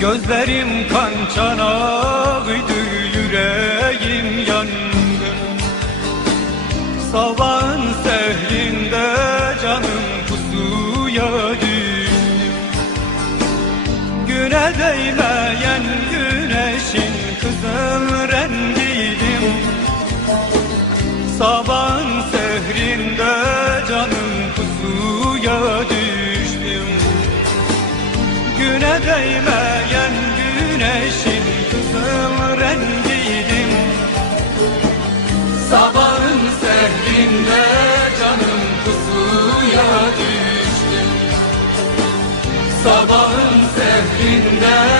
Gözlerim kan çanağıydı, yüreğim yandı. Sabahın sehrinde canım pusuya düştü. Güne değmeyen güneşin kızıl rengiydim. Sabahın sehrinde canım pusuya düştüm. Güne değmeyen güneşin kızıl rengiydim. Sabahın sehrinde canım pusuya düştüm. Sabahın sehrinde